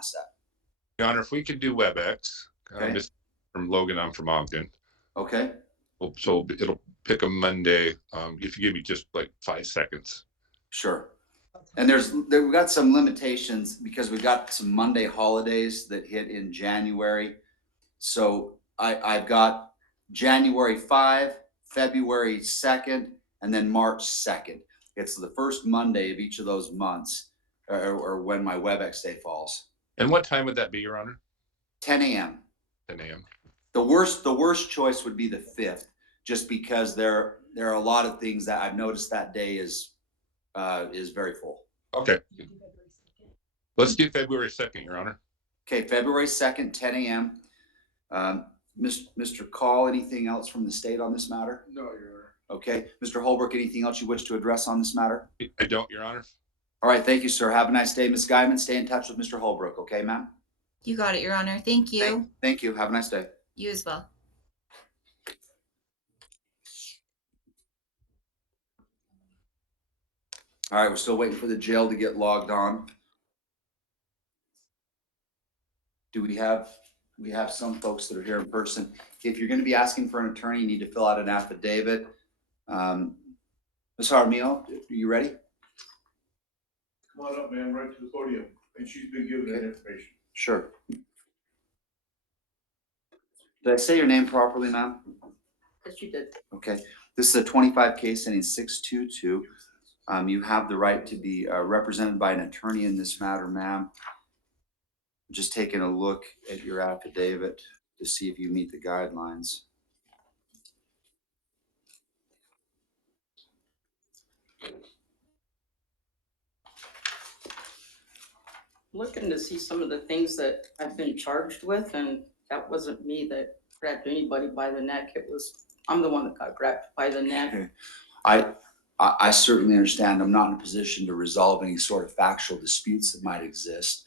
to set? Your Honor, if we could do WebEx, Okay. this is from Logan, I'm from Ogden. Okay. So it'll pick a Monday. If you give me just like 5 seconds. Sure. And we've got some limitations because we've got some Monday holidays that hit in January. So I've got January 5, February 2nd, and then March 2nd. It's the first Monday of each of those months, or when my WebEx day falls. And what time would that be, Your Honor? 10 a.m. 10 a.m. The worst choice would be the 5th, just because there are a lot of things that I've noticed that day is very full. Okay. Let's do February 2nd, Your Honor. Okay, February 2nd, 10 a.m. Mr. Call, anything else from the state on this matter? No, Your Honor. Okay. Mr. Holbrook, anything else you wish to address on this matter? I don't, Your Honor. All right, thank you, sir. Have a nice day. Ms. Guyman, stay in touch with Mr. Holbrook, okay, ma'am? You got it, Your Honor. Thank you. Thank you. Have a nice day. You as well. All right, we're still waiting for the jail to get logged on. Do we have some folks that are here in person? If you're going to be asking for an attorney, you need to fill out an affidavit. Ms. Jaramillo, are you ready? Come on up, ma'am, right to the podium. And she's been given that information. Sure. Did I say your name properly, ma'am? Yes, you did. Okay. This is a 25 case ending 622. You have the right to be represented by an attorney in this matter, ma'am. Just taking a look at your affidavit to see if you meet the guidelines. Looking to see some of the things that I've been charged with, and that wasn't me that grabbed anybody by the neck. I'm the one that got grabbed by the neck. I certainly understand. I'm not in a position to resolve any sort of factual disputes that might exist.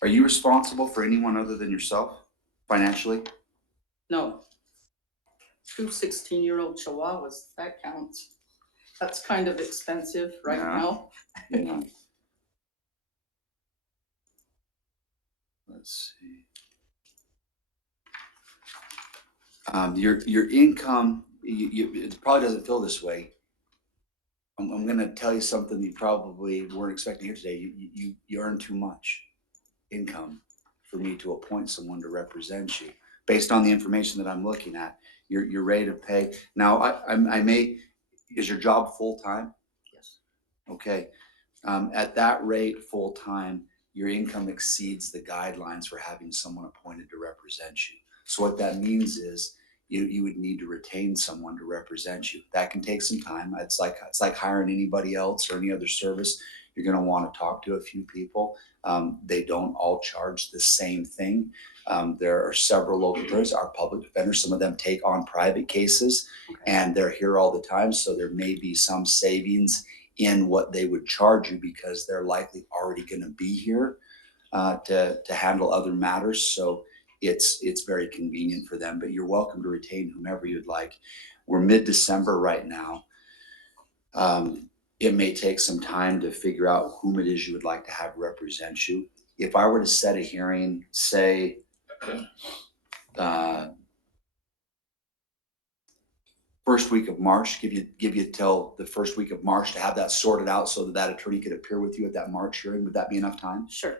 Are you responsible for anyone other than yourself financially? No. 2 16-year-old chihuahuas, that counts. That's kind of expensive right now. Yeah. Let's see. Your income, it probably doesn't feel this way. I'm going to tell you something you probably weren't expecting here today. You earn too much income for me to appoint someone to represent you based on the information that I'm looking at. Your rate of pay. Now, is your job full-time? Yes. Okay. At that rate, full-time, your income exceeds the guidelines for having someone appointed to represent you. So what that means is you would need to retain someone to represent you. That can take some time. It's like hiring anybody else or any other service. You're going to want to talk to a few people. They don't all charge the same thing. There are several local attorneys, our public defenders. Some of them take on private cases, and they're here all the time. So there may be some savings in what they would charge you because they're likely already going to be here to handle other matters. So it's very convenient for them, but you're welcome to retain whomever you'd like. We're mid-December right now. It may take some time to figure out whom it is you would like to have represent you. If I were to set a hearing, say, first week of March, give you till the first week of March to have that sorted out so that attorney could appear with you at that March hearing, would that be enough time? Sure.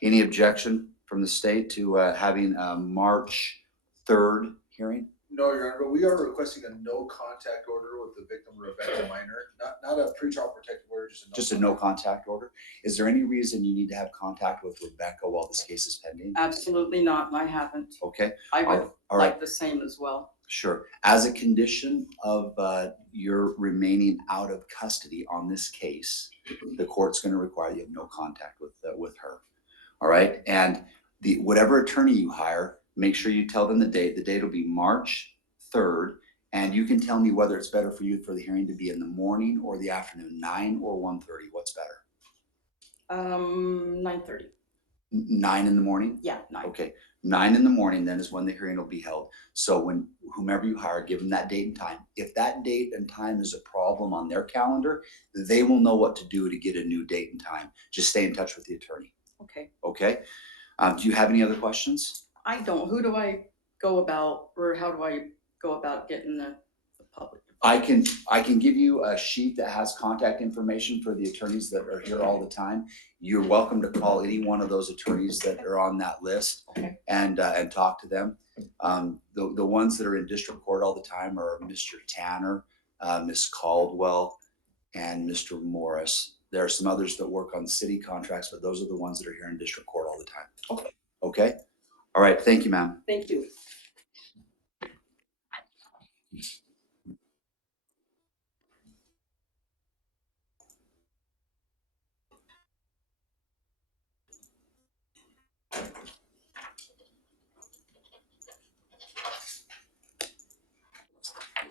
Any objection from the state to having a March 3rd hearing? No, Your Honor, but we are requesting a no contact order with the victim, Rebecca Minor, not a pretrial protective order, just a no contact order. Is there any reason you need to have contact with Rebecca while this case is pending? Absolutely not. I haven't. Okay. I would All like right. the same as well. Sure. As a condition of your remaining out of custody on this case, the court's going to require you have no contact with her. All right. And whatever attorney you hire, make sure you tell them the date. The date will be March 3rd. And you can tell me whether it's better for you for the hearing to be in the morning or the afternoon, 9 or 1:30. What's better? 9:30. 9 in the morning? Yeah, 9. Okay, 9 in the morning then is when the hearing will be held. So when whomever you hire, give them that date and time. If that date and time is a problem on their calendar, they will know what to do to get a new date and time. Just stay in touch with the attorney, Okay. okay? Do you have any other questions? I don't. Who do I go about, or how do I go about getting the public? I can give you a sheet that has contact information for the attorneys that are here all the time. You're welcome to call any one of those attorneys that are on that list Okay. and talk to them. The ones that are in district court all the time are Mr. Tanner, Ms. Caldwell, and Mr. Morris. There are some others that work on city contracts, but those are the ones that are here in district court all the time. Okay. Okay? All right, thank you, ma'am. Thank you.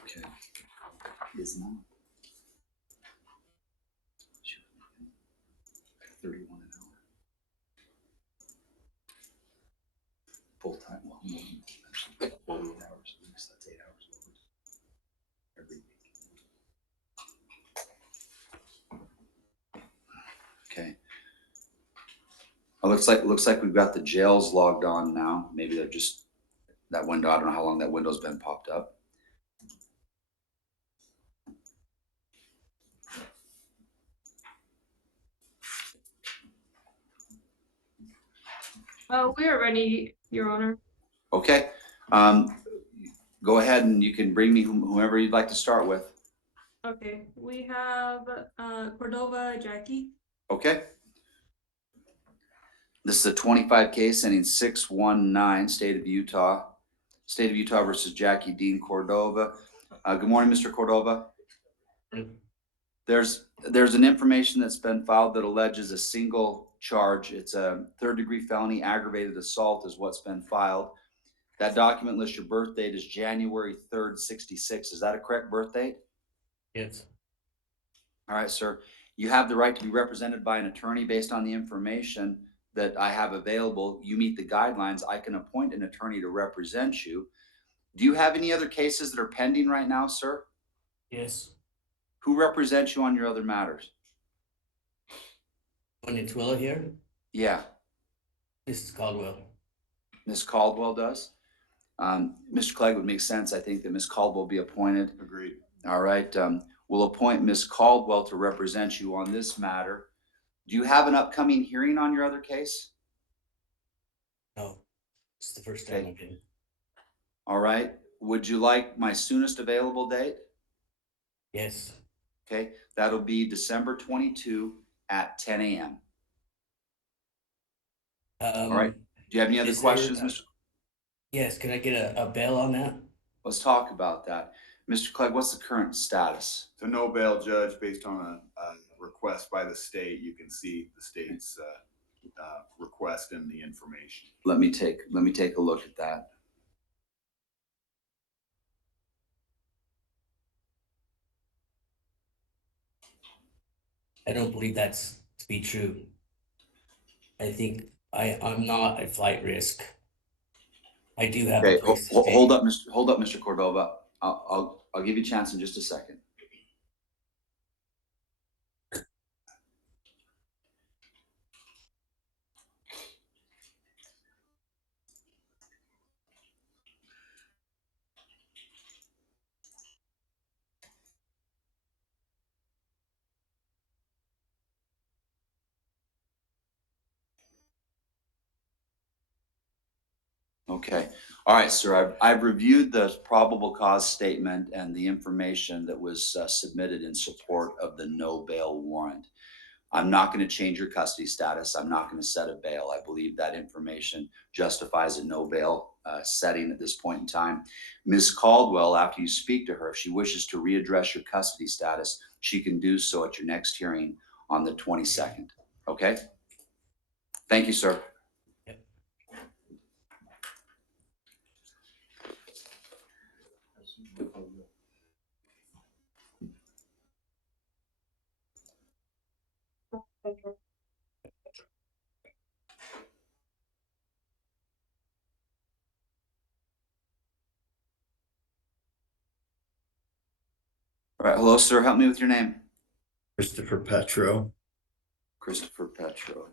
Okay. Is not. 31 an hour. Full time, well, actually, 48 hours a week, so that's 8 hours a week. Every week. Okay. It looks like we've got the jails logged on now. Maybe they're just, that window, I don't know how long that window's been popped up. We are ready, Your Honor. Okay, go ahead and you can bring me whomever you'd like to start with. Okay, we have Cordova Jackie. Okay. This is a 25 case ending 619, State of Utah versus Jackie Dean Cordova. Good morning, Mr. Cordova. There's an information that's been filed that alleges a single charge. It's a 3rd-degree felony aggravated assault is what's been filed. That document lists your birth date as January 3rd, 66. Is that a correct birth date? Yes. All right, sir. You have the right to be represented by an attorney based on the information that I have available. You meet the guidelines. I can appoint an attorney to represent you. Do you have any other cases that are pending right now, sir? Yes. Who represents you on your other matters? One in Tooele here. Yeah, Mrs. Caldwell. Ms. Caldwell does. Mr. Clegg, would make sense. I think that Ms. Caldwell be appointed. Agreed. All right. We'll appoint Ms. Caldwell to represent you on this matter. Do you have an upcoming hearing on your other case? No, it's the first time Okay. I've been. All right. Would you like my soonest available date? Yes. Okay, that'll be December 22 at 10 a.m. All right. Do you have any other is there, questions, Mr.? Yes, can I get a bail on that? Let's talk about that. Mr. Clegg, what's the current status? It's a no bail, judge, based on a request by the state. You can see the state's request in the information. Let me take a look at that. I don't believe that's to be true. I think I'm not at flight risk. I do have Okay, a place to stay. hold up, Mr. Cordova. I'll give you a chance in just a second. Okay. All right, sir. I've reviewed the probable cause statement and the information that was submitted in support of the no bail warrant. I'm not going to change your custody status. I'm not going to set a bail. I believe that information justifies a no bail setting at this point in time. Ms. Caldwell, after you speak to her, if she wishes to readdress your custody status, she can do so at your next hearing on the 22nd. Okay? Thank you, sir. All right, hello, sir. Help me with your name. Christopher Petro. Christopher Petro.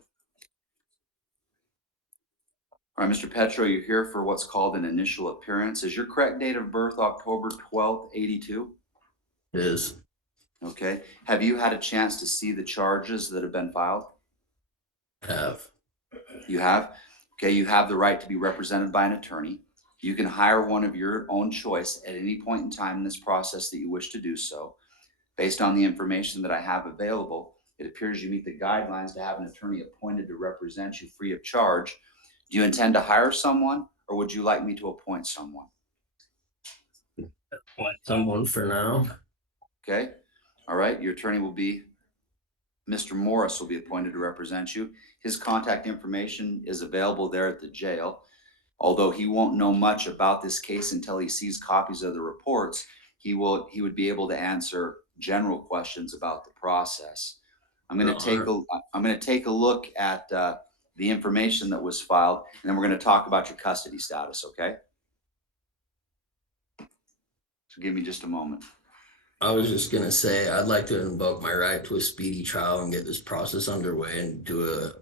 All right, Mr. Petro, you're here for what's called an initial appearance. Is your correct date of birth October 12th, 82? Is Okay. Have you had a chance to see the charges that have been filed? have You have? Okay, you have the right to be represented by an attorney. You can hire one of your own choice at any point in time in this process that you wish to do so. Based on the information that I have available, it appears you meet the guidelines to have an attorney appointed to represent you free of charge. Do you intend to hire someone, or would you like me to appoint someone? want someone for now. Okay, all right, your attorney will be, Mr. Morris will be appointed to represent you. His contact information is available there at the jail. Although he won't know much about this case until he sees copies of the reports, he would be able to answer general questions about the process. I'm going to take a look at the information that was filed, and then we're going to talk about your custody status, okay? So give me just a moment. I was just gonna say I'd like to invoke my right to a speedy trial and get this process underway and do a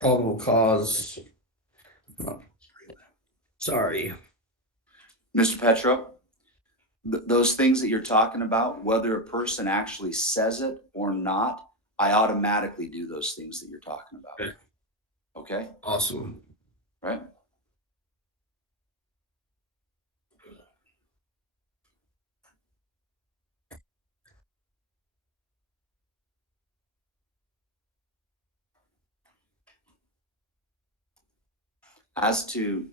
probable cause. Sorry. Mr. Petro, those things that you're talking about, whether a person actually says it or not, I automatically do those things that you're talking about. Okay. Okay? Awesome. Right? As to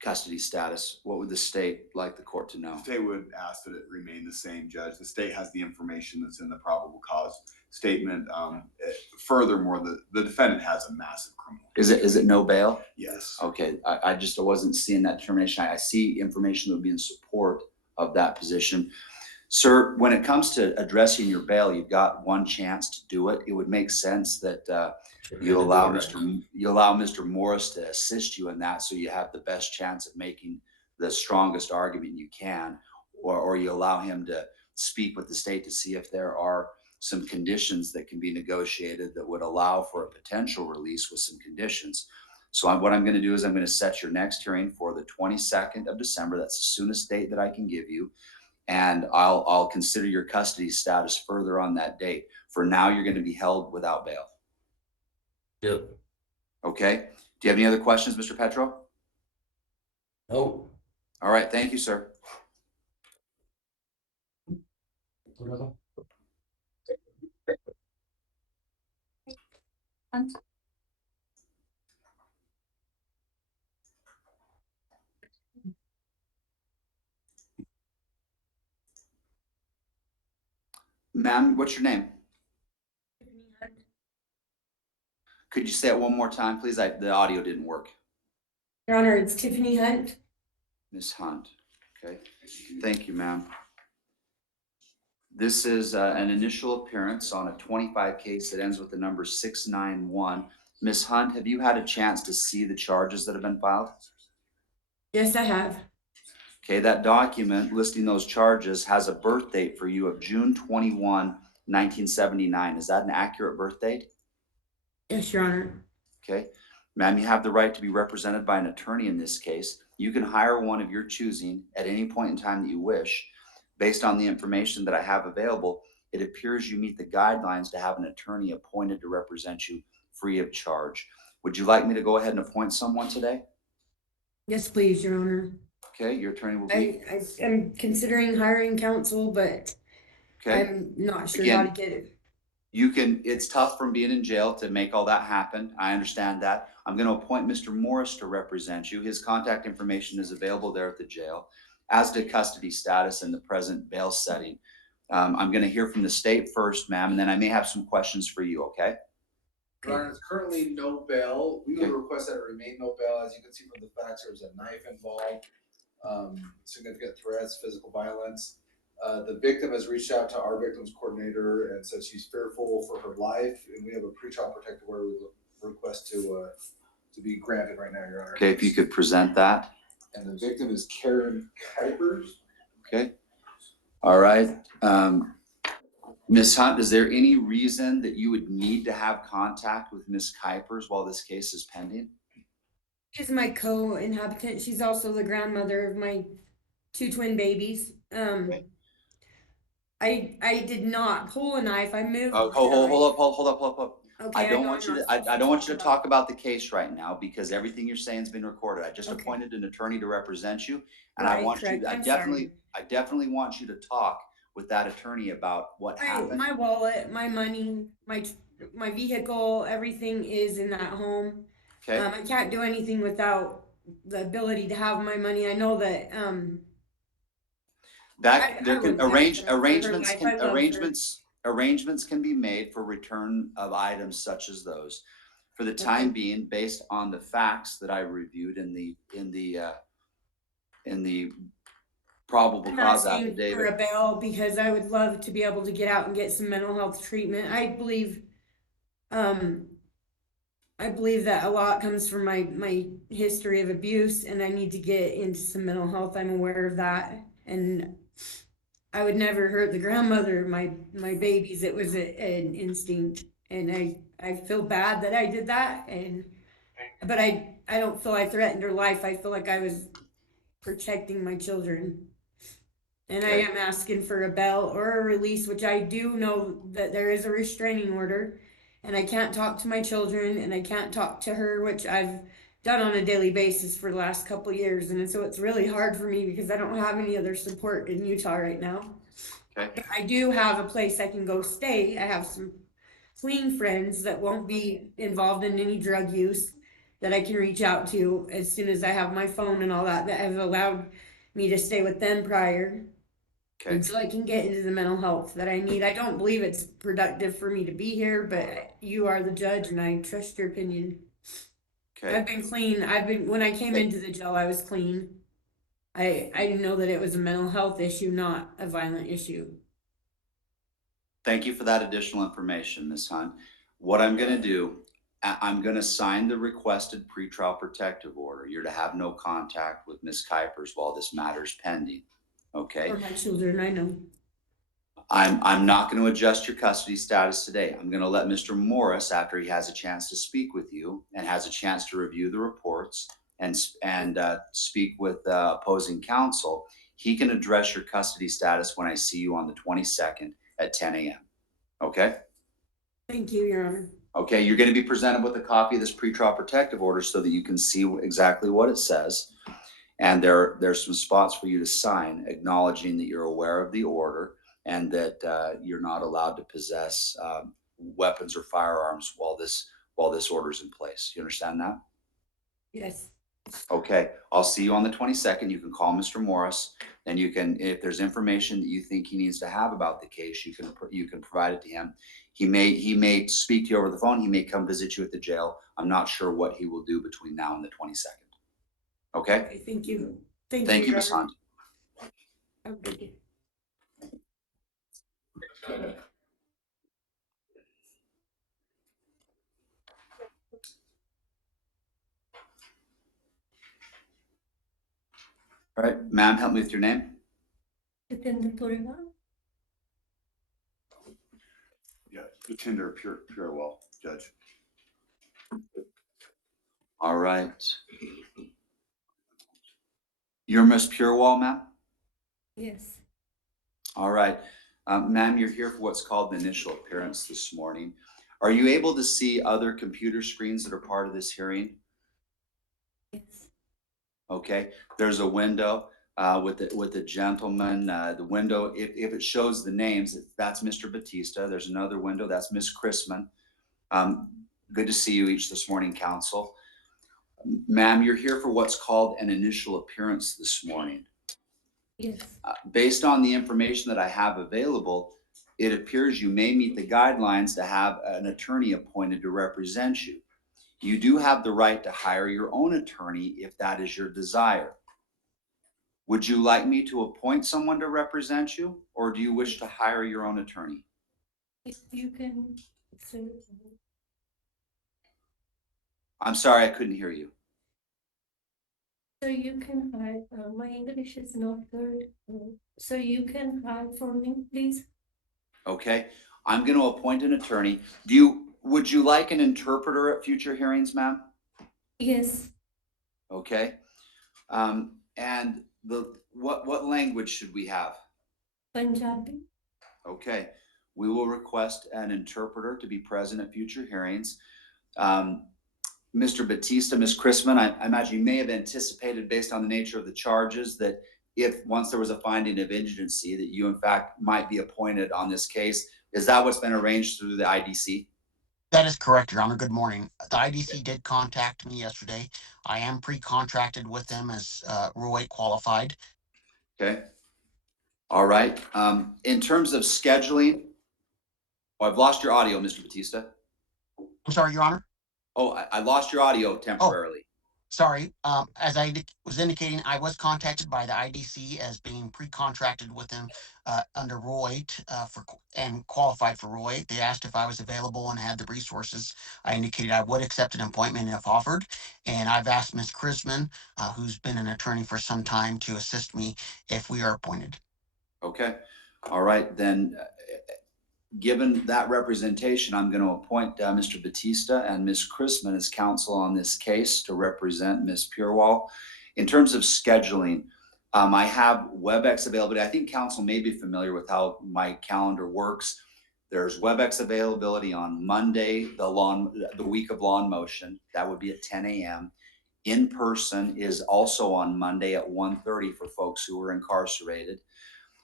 custody status, what would the state like the court to know? The state would ask that it remain the same, Judge. The state has the information that's in the probable cause statement. Furthermore, the defendant has a massive criminal. Is it no bail? Yes. Okay, I wasn't seeing that determination. I see information that would be in support of that position. Sir, when it comes to addressing your bail, you've got one chance to do it. It would make sense that you allow Mr. Morris to assist you in that, so you have the best chance of making the strongest argument you can, or you allow him to speak with the state to see if there are some conditions that can be negotiated that would allow for a potential release with some conditions. So what I'm going to do is I'm going to set your next hearing for the 22nd of December. That's the soonest date that I can give you. And I'll consider your custody status further on that date. For now, you're going to be held without bail. Yep. Okay. Do you have any other questions, Mr. Petro? Oh. All right. Thank you, sir. Ma'am, what's your name? Could you say it one more time, please? The audio didn't work. Your Honor, it's Tiffany Hunt. Miss Hunt. Okay. Thank you, ma'am. This is an initial appearance on a 25 case that ends with the number 691. Miss Hunt, have you had a chance to see the charges that have been filed? Yes, I have. Okay, that document listing those charges has a birth date for you of June 21, 1979. Is that an accurate birth date? Yes, Your Honor. Okay. Ma'am, you have the right to be represented by an attorney in this case. You can hire one of your choosing at any point in time that you wish. Based on the information that I have available, it appears you meet the guidelines to have an attorney appointed to represent you free of charge. Would you like me to go ahead and appoint someone today? Yes, please, Your Honor. Okay, your attorney will be. I am considering hiring counsel, but Okay. I'm not sure how to get it. It's tough from being in jail to make all that happen. I understand that. I'm going to appoint Mr. Morris to represent you. His contact information is available there at the jail. As to custody status and the present bail setting, I'm going to hear from the state first, ma'am, and then I may have some questions for you, okay? Your Honor, it's currently no bail. We would request that it remain no bail. As you can see from the facts, there was a knife involved, significant threats, physical violence. The victim has reached out to our victims coordinator and said she's fearful for her life, and we have a pretrial protective order we request to be granted right now, Your Honor. Okay, if you could present that. And the victim is Karen Kuipers. Okay. All right. Ms. Hunt, is there any reason that you would need to have contact with Ms. Kuipers while this case is pending? She's my co-inhabitant. She's also the grandmother of my 2 twin babies. I did not pull a knife. I moved. Oh, hold up. Okay, I don't know want I'm you not to, I don't want you to talk about the case right now because everything you're saying has been recorded. I just Okay. appointed an attorney to represent you. And I Right, want you, correct. I I'm definitely want you to talk with that attorney about what happened. My wallet, my money, my vehicle, everything is in that home. Okay, I can't do anything without the ability to have my money. I know that that, I there can, would definitely for her arrangements life. can be made for return of items such as those. For the time being, based on the facts that I reviewed in the probable I'm cause asking for affidavit. a bail because I would love to be able to get out and get some mental health treatment. I believe that a lot comes from my history of abuse, and I need to get into some mental health. I'm aware of that, and I would never hurt the grandmother of my babies. It was an instinct, and I feel bad that I did that, but I don't feel I threatened her life. I feel like I was protecting my children. And I am asking for a bail or a release, which I do know that there is a restraining order, and I can't talk to my children and I can't talk to her, which I've done on a daily basis for the last couple of years. And so it's really hard for me because I don't have any other support in Utah right now. Okay. But I do have a place I can go stay. I have some clean friends that won't be involved in any drug use that I can reach out to as soon as I have my phone and all that have allowed me to stay with them prior. Okay. Until I can get into the mental health that I need. I don't believe it's productive for me to be here, but you are the judge and I trust your opinion. Okay. I've been clean. When I came into the jail, I was clean. I didn't know that it was a mental health issue, not a violent issue. Thank you for that additional information, Ms. Hunt. What I'm gonna do, I'm gonna sign the requested pretrial protective order. You're to have no contact with Ms. Kuipers while this matter is pending, okay? For my children, I know. I'm not gonna adjust your custody status today. I'm gonna let Mr. Morris, after he has a chance to speak with you and has a chance to review the reports and speak with opposing counsel, he can address your custody status when I see you on the 22nd at 10 a.m. Okay? Thank you, Your Honor. Okay, you're going to be presented with a copy of this pretrial protective order so that you can see exactly what it says. And there's some spots for you to sign acknowledging that you're aware of the order and that you're not allowed to possess weapons or firearms while this order is in place. You understand that? Yes. Okay, I'll see you on the 22nd. You can call Mr. Morris, and you can, if there's information that you think he needs to have about the case, you can provide it to him. He may speak to you over the phone. He may come visit you at the jail. I'm not sure what he will do between now and the 22nd. Okay? Okay, thank you. Thank you, Ms. Hunt. Have a good day. All right, ma'am, help me with your name. Jatinder Purewal. Yeah, Jatinder Purewal, Judge. All right. You're Miss Purewal, ma'am? Yes. All right. Ma'am, you're here for what's called the initial appearance this morning. Are you able to see other computer screens that are part of this hearing? Yes. Okay, there's a window with the gentleman. The window, if it shows the names, that's Mr. Batista. There's another window, that's Miss Chrisman. Good to see you each this morning, counsel. Ma'am, you're here for what's called an initial appearance this morning. Yes. Based on the information that I have available, it appears you may meet the guidelines to have an attorney appointed to represent you. You do have the right to hire your own attorney if that is your desire. Would you like me to appoint someone to represent you, or do you wish to hire your own attorney? If you can say. I'm sorry, I couldn't hear you. So you can hide, my English is not good, so you can hide for me, please? Okay, I'm going to appoint an attorney. Would you like an interpreter at future hearings, ma'am? Yes, Okay. And what language should we have? Punjabi. Okay, we will request an interpreter to be present at future hearings. Mr. Batista, Ms. Chrisman, I imagine you may have anticipated, based on the nature of the charges, that if once there was a finding of indigency, that you in fact might be appointed on this case. Is that what's been arranged through the IDC? That is correct, Your Honor. Good morning. The IDC did contact me yesterday. I am pre-contracted with them as Rule 8 qualified. Okay. All right. In terms of scheduling, I've lost your audio, Mr. Batista. I'm sorry, Your Honor. Oh, I lost your audio temporarily. Sorry. As I was indicating, I was contacted by the IDC as being pre-contracted with them under Rule 8 and qualified for Rule 8. They asked if I was available and had the resources. I indicated I would accept an appointment if offered. And I've asked Ms. Chrisman, who's been an attorney for some time, to assist me if we are appointed. Okay. All right. Then, given that representation, I'm going to appoint Mr. Batista and Ms. Chrisman as counsel on this case to represent Ms. Purewal. In terms of scheduling, I have WebEx availability. I think counsel may be familiar with how my calendar works. There's WebEx availability on Monday, the week of law in motion. That would be at 10 a.m. In person is also on Monday at 1:30 for folks who are incarcerated.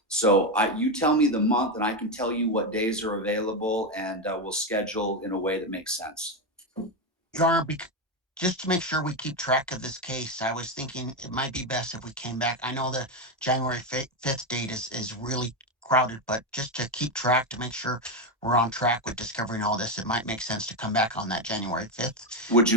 So you tell me the month and I can tell you what days are available, and we'll schedule in a way that makes sense. Your Honor, just to make sure we keep track of this case, I was thinking it might be best if we came back. I know the January 5th date is really crowded, but just to keep track, to make sure we're on track with discovering all this, it might make sense to come back on that January 5th. Would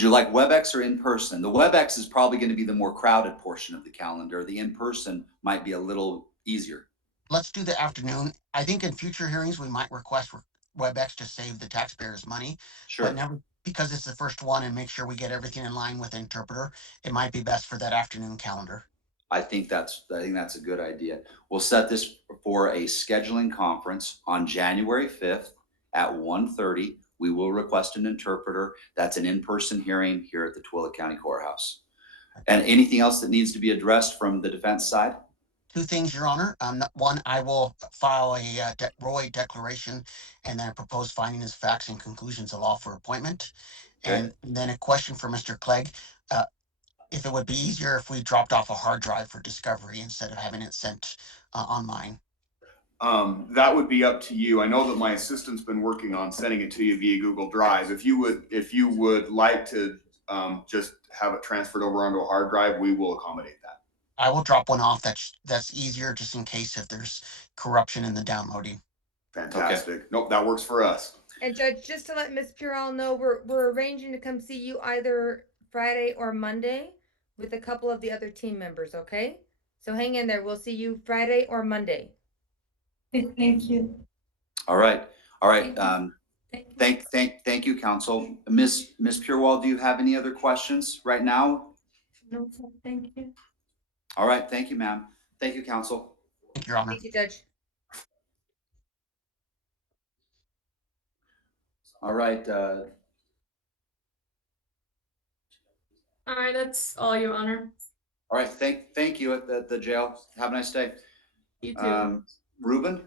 you like WebEx or in person? The WebEx is probably going to be the more crowded portion of the calendar. The in-person might be a little easier. Let's do the afternoon. I think in future hearings, we might request WebEx to save the taxpayers money. Sure. But never, because it's the first one and make sure we get everything in line with the interpreter, it might be best for that afternoon calendar. I think that's a good idea. We'll set this for a scheduling conference on January 5th at 1:30. We will request an interpreter. That's an in-person hearing here at the Tooele County Courthouse. And anything else that needs to be addressed from the defense side? Two things, Your Honor. One, I will file a Rule 8 declaration and then propose findings, facts, and conclusions of law for appointment. Okay. And then a question for Mr. Clegg. If it would be easier if we dropped off a hard drive for discovery instead of having it sent on mine. That would be up to you. I know that my assistant's been working on sending it to you via Google Drive. If you would like to just have it transferred over onto a hard drive, we will accommodate that. I will drop one off that's easier, just in case if there's corruption in the downloading. Fantastic. Okay. Nope, that works for us. And Judge, just to let Ms. Purewal know, we're arranging to come see you either Friday or Monday with a couple of the other team members, okay? So hang in there. We'll see you Friday or Monday. Thank you. All right. All right. Thank you, counsel. Ms. Purewal, do you have any other questions right now? No, sir. Thank you. All right. Thank you, ma'am. Thank you, counsel. Thank you, Your Honor. Thank you, Judge. All right. All right, that's all, Your Honor. All right. Thank you at the jail. Have a nice day. You too. Ruben?